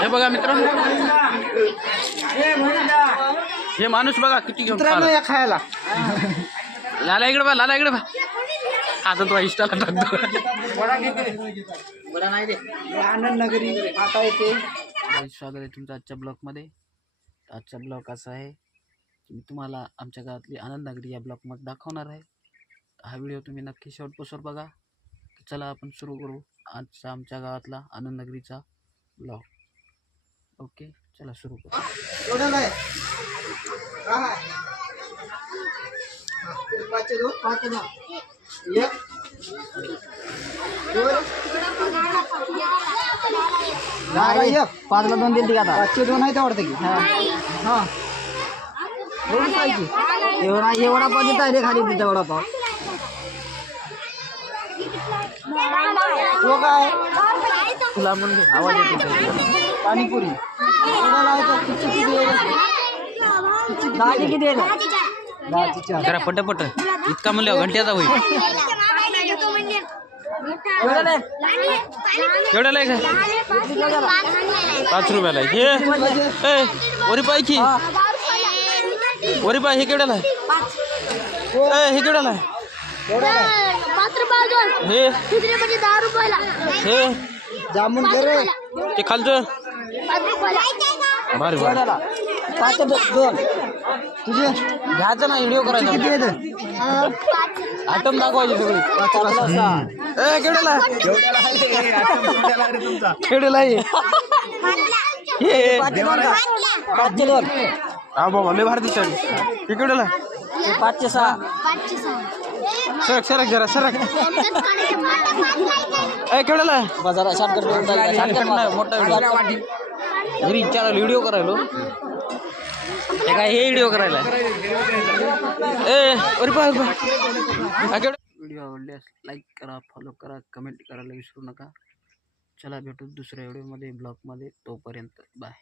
हे बघा मित्रांनो. हे माणूस बघा किती घेऊन. या खायला. लाला इकडे बा लाला इकडे बा. आता तो इष्टाला टाकतो. आनंद नगरी आता येते. स्वागत आहे तुमचं आजच्या ब्लॉगमध्ये आजचा ब्लॉग असा आहे? की मी तुम्हाला आमच्या गावातली आनंद नगरी या ब्लॉगमध्ये दाखवणार आहे. हा व्हिडिओ तुम्ही नक्की शेवटपासून बघा. चला आपण सुरू करू आजचा आमच्या गावातला आनंद नगरीचा ब्लॉग ओके चला सुरू करू. हा. पाचला दोन दिली का आता? पाचशे दोन आहे वाटतं की. हा. एवढं पाहिजे. एवढा रे खाली तिथे वडापाव. तो काय तुला म्हणून घे. आवाज येतो. पाणीपुरी. एवढं आहे तर किती किती आहे? दहाचे किती आहे. दहाची चार जरा पट पट इतका म्हणल्यावर घंट्याचा होईल. केवढ्याला आहे का? पाच रुपयाला आहे. हे ए, वरी पाय की. वरी पाय हे केवढ्याला आहे? ए, हे केवढ्याला हे दुसरे म्हणजे दहा रुपयाला. हे? जामून कर ते खालचं? पाच रुपयाला भारी भारी. एवढ्याला. पाचशे दो- दोन. तुझे? घ्यायचं ना व्हिडिओ करायचा. किती येतं आटम दाखवायची सगळी. ए, केवढ्याला? आहे? केवढ्याला आहे? हे पाचशे दोन हा बाबा लय भारी दिसत हे. केवढ्याला आहे? पाचशे सहा. पाचशे सहा. सरक सरक जरा सरक. ए केवढ्याला? आहे? बाजारात शॉर्टकट नाही, मोठा व्हिडिओ. घरी विचारायला व्हिडिओ करायलो? हे काय हे व्हिडिओ करायला. ए अरे पाय व्हिडिओ आवडल्यास लाईक करा फॉलो करा कमेंट करायला विसरू नका. चला भेटू दुसऱ्या व्हिडिओमध्ये ब्लॉगमध्ये. तोपर्यंत बाय.